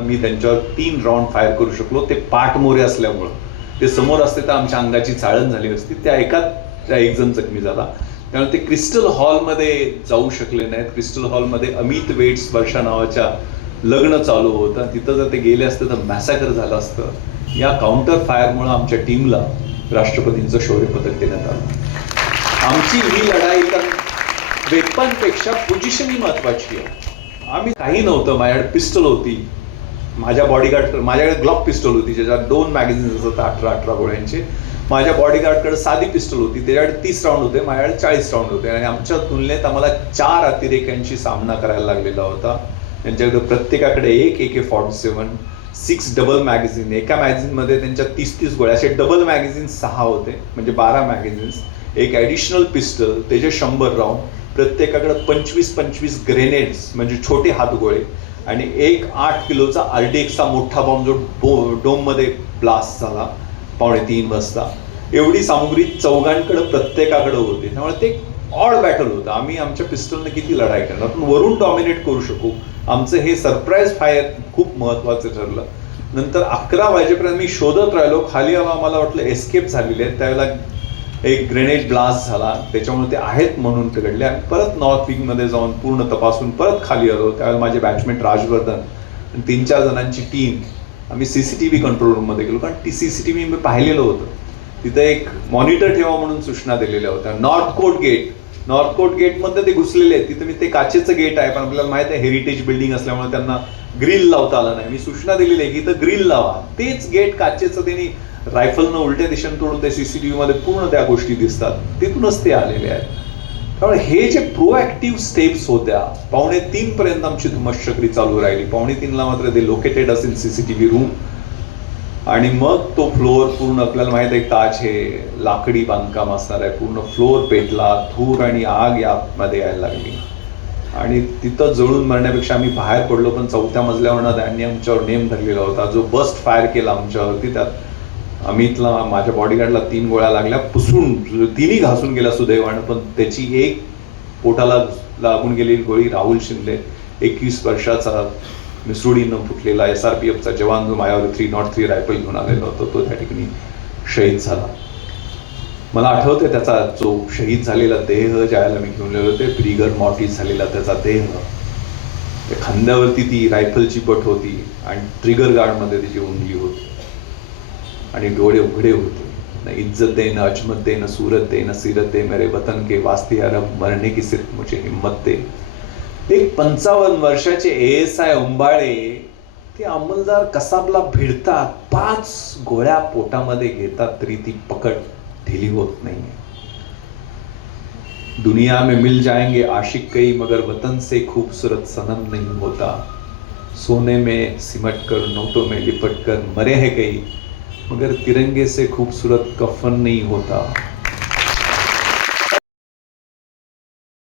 मी त्यांच्यावर तीन round fire करू शकलो. ते पाठमोरे असल्यामुळं. ते समोर असते तर आमच्या अंगाची चाळण झाली असती. त्या एकाच त्या एक जण जखमी झाला. त्यामुळे ते क्रिस्टल हॉलमध्ये जाऊ शकले नाहीत. क्रिस्टल हॉलमध्ये अमित वेट्स वर्षा नावाच्या लग्न चालू होतं. तिथं जर ते गेले असते तर मॅसॅकर झालं असतं. या काउंटर फायरमुळं आमच्या टीमला राष्ट्रपतींचं शौर्य पदक देण्यात आलं. आमची ही लढाई तर वेपनपेक्षा पोझिशन ही महत्वाची आहे. आम्ही काही नव्हतं. माझ्याकडे पिस्टल होती. माझ्या बॉडीगार्ड माझ्याकडे ग्लॉक पिस्टल होती ज्याच्यात दोन मॅगझिन्स असतात अठरा अठरा गोळ्यांचे. माझ्या बॉडीगार्डकडे साधी पिस्टल होती त्याच्याकडे तीस राऊंड होते माझ्याकडे चाळीस राऊंड होते. आणि आमच्या तुलनेत आम्हाला चार अतिरेक्यांशी सामना करायला लागलेला होता. त्यांच्याकडे प्रत्येकाकडे एक A K forty seven six double magazine एका मॅगझिनमध्ये त्यांच्या तीस तीस गोळ्या. असे डबल मॅगझिन सहा होते म्हणजे बारा मॅगझिन्स एक ॲडिशनल पिस्टल त्याचे शंभर राऊंड प्रत्येकाकडे पंचवीस पंचवीस ग्रेनेड्स म्हणजे छोटे हातगोळे. आणि एक आठ किलोचा आरडीएक्सचा मोठा बॉम्ब जो डो डोममध्ये ब्लास्ट झाला पावणे तीन वाजता एवढी सामुग्री चौघांकडं प्रत्येकाकडं होती. त्यामुळे ते ऑड बॅटल होतं. आम्ही आमच्या पिस्टलने किती लढाई करणार? पण वरून डॉमिनेट करू शकू. आमचं हे सरप्राईज फायर खूप महत्वाचं ठरलं. नंतर अकरा वाजेपर्यंत मी शोधत राहिलो. खाली आला आम्हाला वाटलं एस्केप झालेले आहेत त्यावेळेला एक ग्रेनेड ब्लास्ट झाला. त्याच्यामुळे ते आहेत म्हणून तिकडले आणि परत नॉर्थ विंगमध्ये जाऊन पूर्ण तपासून परत खाली आलो. त्यावेळेला माझे बॅट्समॅन राजवर्धन आणि तीन चार जणांची टीम आम्ही C C T V control रूममध्ये गेलो. कारण ती व्ही मी पाहिलेलं होतं. तिथं एक मॉनिटर ठेवा म्हणून सूचना दिलेल्या होत्या. North court gate north court गेटमध्ये ते घुसलेले आहेत. तिथं मी ते काचेचं गेट आहे. पण आपल्याला माहीत आहे हेरिटेज बिल्डिंग असल्यामुळे त्यांना ग्रिल लावता आलं नाही. मी सूचना दिलेली आहे की इथं ग्रिल लावा. तेच गेट काचेचं त्यांनी रायफलनं उलट्या दिशेने तोडून त्या सीसीटीव्ही मध्ये पूर्ण त्या गोष्टी दिसतात. तिथूनच ते आलेले आहेत. त्यामुळे हे जे प्रोएक्टिव्ह स्टेप्स होत्या पावणे तीन पर्यंत आमची धुमशक्री चालू राहिली. पावणे तीनला मात्र ते लोकेटेड असेल सीसीटीव्ही रूम आणि मग तो फ्लोअर पूर्ण आपल्याला माहीत आहे ताज हे लाकडी बांधकाम असणार आहे. पूर्ण फ्लोअर पेटला धूर आणि आग यामध्ये यायला लागली. आणि तिथं जळून मरण्यापेक्षा आम्ही बाहेर पडलो पण चौथ्या मजल्यावरनं त्यांनी आमच्यावर नेम धरलेला होता. जो बस्ट फायर केला आमच्यावरती त्यात अमितला माझ्या बॉडीगार्डला तीन गोळ्या लागल्या पुसून तिन्ही घासून गेल्या सुदैवानं पण त्याची एक पोटाला लागून गेलेली गोळी राहुल शिंदे एकवीस वर्षाचा मिसुडीनं फुटलेला एस आर पी एफचा जवान जो माझ्यावर थ्री नॉट थ्री रायफल घेऊन आलेला होता तो त्या ठिकाणी शहीद झाला. मला आठवते त्याचा जो शहीद झालेला देह ज्याला मी घेऊन गेलो होते ब्रिगर मॉर्टिस झालेला त्याचा देह. त्या खांद्यावरती ती रायफलची पट होती आणि ट्रिगर गार्डमध्ये तिची उंगली होती. आणि डोळे उघडे होते. न इज्जत दे न अजमत दे न सूरत दे न सीरत दे मेरे वतन के वास्ते अरब मरने की सिर्फ मुझे हिम्मत दे. एक पंचावन्न वर्षाचे एस आय उंबाळे ते अंमलदार कसाबला भिडतात पाच गोळ्या पोटामध्ये घेतात तरी ती पकड ढिली होत नाही दुनिया में मिल जाएंगे आशिक कई मगर वतन से खूबसूरत सनम नहीं होता. सोने में सिमट कर नोटों में लिपट कर मरे हैं कई मगर तिरंगे से खूबसूरत कफन नहीं होता।